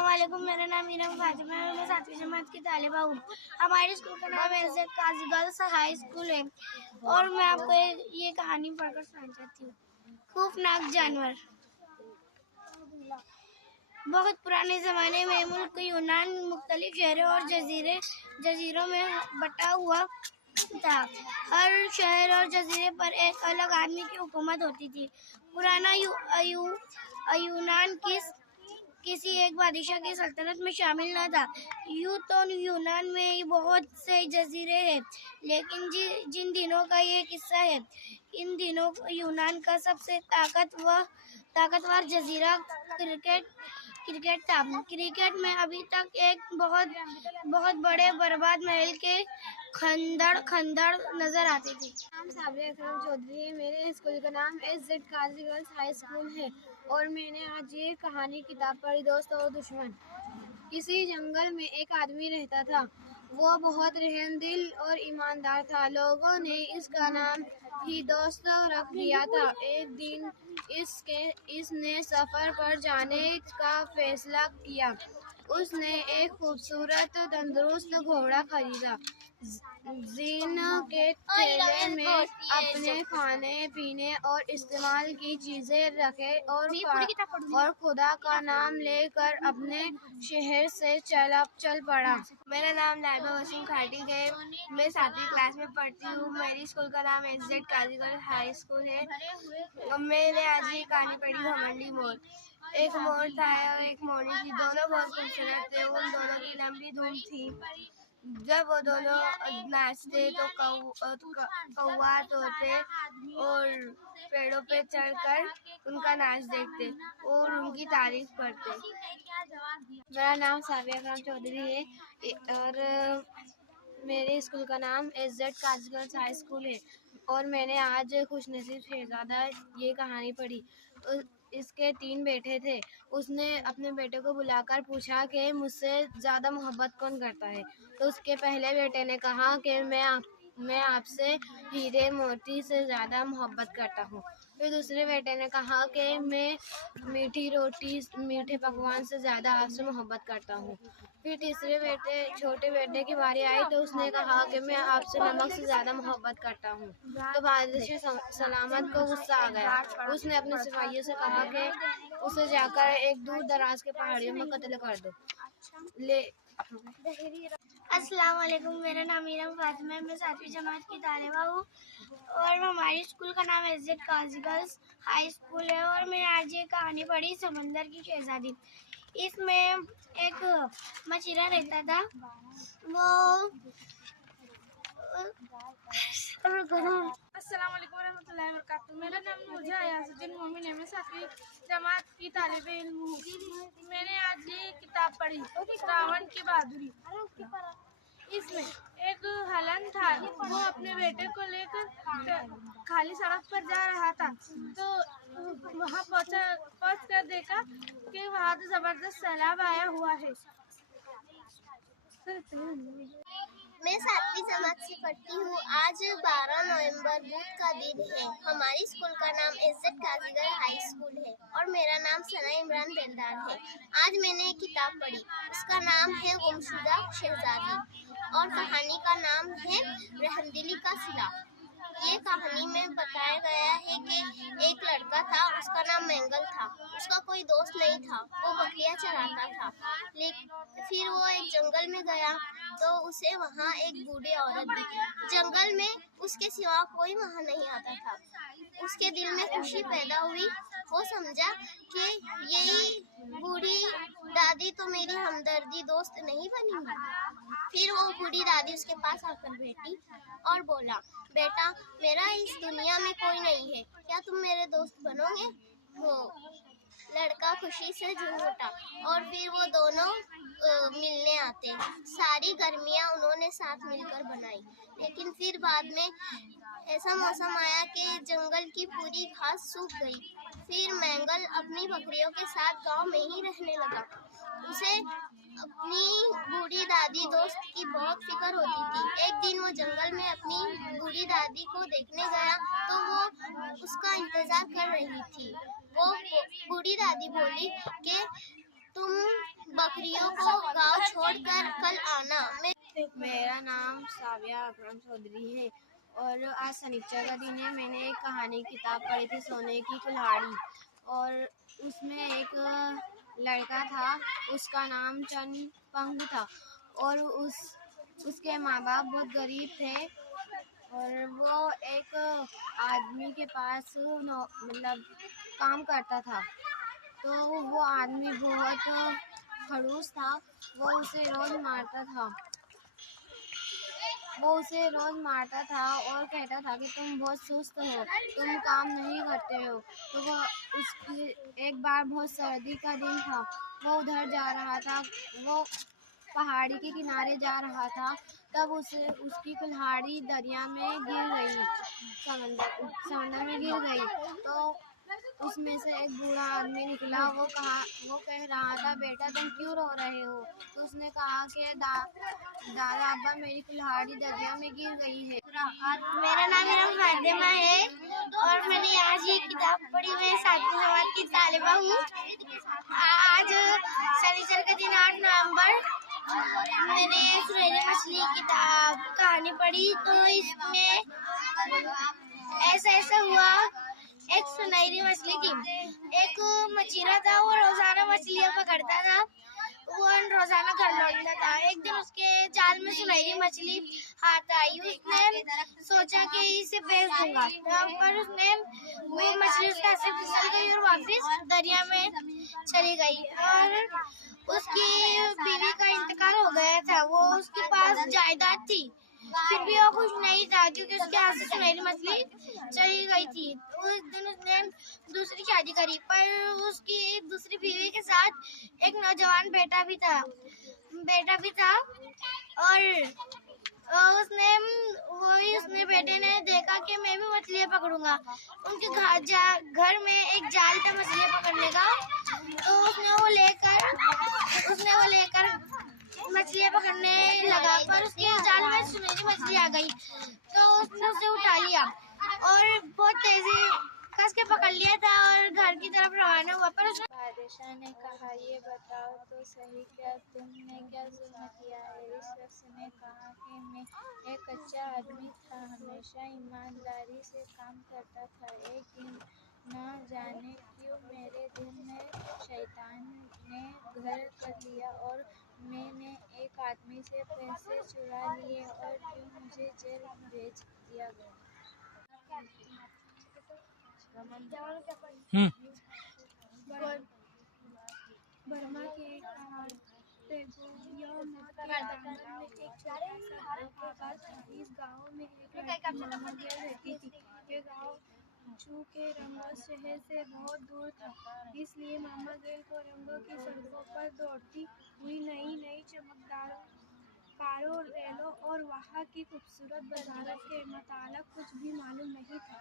अस्सलाम वालेकुम, मेरा नाम मीरम फातिमा है और मैं 7वीं जमात की तालिबा हूँ। हमारे स्कूल का नाम एज़ेड काजी गर्ल्स हाई स्कूल है और मैं आपको ये कहानी पढ़कर सुनाना चाहती हूँ। खौफनाक जानवर। बहुत पुराने ज़माने में मुल्क यूनान मुख्तलिफ शहरों और जजीरों में बटा हुआ था। हर शहर और जजीरे पर एक अलग आदमी की हुकूमत होती थी। पुराना यूनान किसी एक बादशाह की सल्तनत में शामिल न था। यूं तो यूनान में बहुत से जजीरे हैं, लेकिन जिन दिनों का ये किस्सा है, इन दिनों यूनान का सबसे ताकतवर जजीरा क्रिकेट था। क्रिकेट में अभी तक एक बहुत बड़े बर्बाद महल के खंडर नजर आते थे। नाम साबिया अकरम चौधरी है। मेरे स्कूल का नाम एज़ेड काजी गर्ल्स हाई स्कूल है और मैंने आज ये कहानी किताब पढ़ी, दोस्त और दुश्मन। किसी जंगल में एक आदमी रहता था। वो बहुत रहमदिल और ईमानदार था। लोगों ने इसका नाम ही दोस्त रख दिया था। एक दिन इसने सफर पर जाने का फैसला किया। उसने एक खूबसूरत तंदुरुस्त घोड़ा खरीदा। जीन के थैले में अपने खाने पीने और इस्तेमाल की चीजें रखे और खुदा का नाम लेकर अपने शहर से चल पड़ा। मेरा नाम लाइबा वसीम खाटी है। मैं 7वीं क्लास में पढ़ती हूँ। मेरी स्कूल का नाम एज़ेड काजी गर्ल्स हाई स्कूल है। मैंने आज ये कहानी पढ़ी, घमंडी मोर। एक मोर था और एक मोरनी थी। दोनों बहुत खूबसूरत थे। उन दोनों की लंबी धूम थी। जब वो दोनों नाचते तो कौवा तोते और पेड़ों पे चढ़कर उनका नाच देखते और उनकी तारीफ करते। मेरा नाम साबिया अकरम चौधरी है और मेरे स्कूल का नाम एज़ेड काजी गर्ल्स हाई स्कूल है और मैंने आज खुशनसीब शहजादा ये कहानी पढ़ी। इसके 3 बेटे थे। उसने अपने बेटे को बुलाकर पूछा कि मुझसे ज़्यादा मोहब्बत कौन करता है। तो उसके पहले बेटे ने कहा कि मैं आपसे हीरे मोती से ज़्यादा मोहब्बत करता हूँ। फिर दूसरे बेटे ने कहा कि मैं मीठी रोटी मीठे पकवान से ज़्यादा आपसे मोहब्बत करता हूँ। फिर तीसरे छोटे बेटे की बारी आई तो उसने कहा कि मैं आपसे नमक से ज़्यादा मोहब्बत करता हूँ। तो बादशाह सलामत को गुस्सा आ गया। उसने अपने सिपाहियों से कहा कि उसे जाकर एक दूर दराज के पहाड़ियों में कत्ल कर दो। अस्सलाम वालेकुम, मेरा नाम मीरम फातिमा है। मैं 7वीं जमात की तालिबा हूँ और हमारे स्कूल का नाम एज़ेड काजी गर्ल्स हाई स्कूल है और मैं आज ये कहानी पढ़ी, समंदर की शहजादी। इसमें एक मछुआरा रहता था। वो अस्सलाम वालेकुम रहमतुल्लाहि व बरकातुहू। मेरा नाम मुझे अयाजुद्दीन मोमिन है। मैं 7वीं जमात की तालिबे इल्म हूँ। मैंने आज ये किताब पढ़ी, रावण की बहादुरी। इसमें एक हलन था। वो अपने बेटे को लेकर खाली सड़क पर जा रहा था तो वहाँ पहुँच कर देखा कि वहाँ तो जबरदस्त सैलाब आया हुआ है। मैं 7वीं जमात से पढ़ती हूँ। आज 12 नवंबर बुध का दिन है। हमारी स्कूल का नाम एज़ेड काजी गर्ल्स हाई स्कूल है और मेरा नाम सना इमरान बेलदार है। आज मैंने एक किताब पढ़ी, उसका नाम है गुमशुदा शहजादी और कहानी का नाम है रहमदिली का सिला। ये कहानी में बताया गया है कि एक लड़का था, उसका नाम मैंगल था। उसका कोई दोस्त नहीं था, वो बकरियां चराता था। लेकिन फिर वो एक जंगल में गया तो उसे वहाँ एक बूढ़ी औरत दिखी। जंगल में उसके सिवा कोई वहाँ नहीं आता था। उसके दिल में खुशी पैदा हुई। वो समझा कि यही बूढ़ी दादी तो मेरी हमदर्दी दोस्त नहीं बनी। फिर वो बूढ़ी दादी उसके पास आकर बैठी और बोला, बेटा मेरा इस दुनिया में कोई नहीं है, क्या तुम मेरे दोस्त बनोगे? वो लड़का खुशी से झूम उठा और फिर वो दोनों मिलने आते। सारी गर्मियाँ उन्होंने साथ मिलकर बनाई। लेकिन फिर बाद में ऐसा मौसम आया कि जंगल की पूरी घास सूख गई। फिर मैंगल अपनी बकरियों के साथ गांव में ही रहने लगा। उसे अपनी बूढ़ी दादी दोस्त की बहुत फिक्र होती थी। एक दिन वो जंगल में अपनी बूढ़ी दादी को देखने गया तो वो उसका इंतजार कर रही थी। वो बूढ़ी दादी बोली कि तुम बकरियों को गांव छोड़कर कल आना। मेरा नाम साविया अकरम चौधरी है और आज शनिचर का दिन है। मैंने एक कहानी की किताब पढ़ी थी, सोने की कुल्हाड़ी, और उसमें एक लड़का था, उसका नाम चंपंग था और उसके माँ बाप बहुत गरीब थे और वो एक आदमी के पास मतलब काम करता था। तो वो आदमी बहुत खड़ूस था, वो उसे रोज मारता था और कहता था कि तुम बहुत सुस्त हो, तुम काम नहीं करते हो। तो वो उसकी एक बार बहुत सर्दी का दिन था, वो उधर जा रहा था, वो पहाड़ी के किनारे जा रहा था, तब उसकी कुल्हाड़ी दरिया में गिर गई, समंदर में गिर गई। तो उसमें से एक बूढ़ा आदमी निकला, वो कह रहा था, बेटा तुम क्यों रो रहे हो? तो उसने कहा कि दादा अब्बा मेरी कुल्हाड़ी दरिया में गिर गई है। मेरा नाम इरम फातिमा है और मैंने आज ये किताब पढ़ी। मैं 7वीं जमात की तालिबा हूँ। आज शनिचर के दिन 8 नवंबर मैंने सुनहरी मछली किताब कहानी पढ़ी। तो इसमें ऐसा हुआ, एक सुनहरी मछली थी, एक मछिया था, वो रोजाना मछलियाँ पकड़ता था, वो रोजाना घर लौटता था। एक दिन उसके जाल में सुनहरी मछली हाथ आई, उसने सोचा कि इसे बेच दूंगा, पर उसने वो मछली उसके हाथ से फिसल गई और वापस दरिया में चली गई और उसकी बीवी का इंतकाल हो गया था। वो उसके पास जायदाद थी, फिर भी वो खुश नहीं था क्योंकि उसके हाथ से सुनहरी मछली चली गई थी। उस दिन उसने दूसरी शादी करी, पर उसकी दूसरी बीवी के साथ एक नौजवान बेटा भी था और उसने बेटे ने देखा कि मैं भी मछलियाँ पकड़ूंगा। उनके घर में एक जाल था मछलियाँ पकड़ने का, तो उसने वो लेकर मछलियाँ पकड़ने लगा, पर उसके जाल में सुनहरी मछली आ गई, तो उसने उसे उठा लिया और बहुत तेजी कस के पकड़ लिया था और घर की तरफ रवाना हुआ। पर उसने बादशाह ने कहा, ये बताओ तो सही, क्या तुमने क्या जुल्म किया है? इस शख्स ने कहा कि मैं एक अच्छा आदमी था, हमेशा ईमानदारी से काम करता था। एक दिन न जाने क्यों मेरे दिल में शैतान ने घर कर लिया और मैंने एक आदमी से पैसे चुरा लिए और यूं मुझे जेल भेज दिया गया। बर्मा के एक पहाड़ तेगोयम के दामन में एक छोटा सा आबाद था। इस गांव में एक लड़की मामा गेल रहती थी। ये गांव जू के रंगों शहर से बहुत दूर था, इसलिए मामा गेल को रंगों की सड़कों पर दौड़ती हुई नई चमकदार कारों, रेलों और वहाँ की खूबसूरत बाजारों के मुतालिक कुछ भी मालूम नहीं था।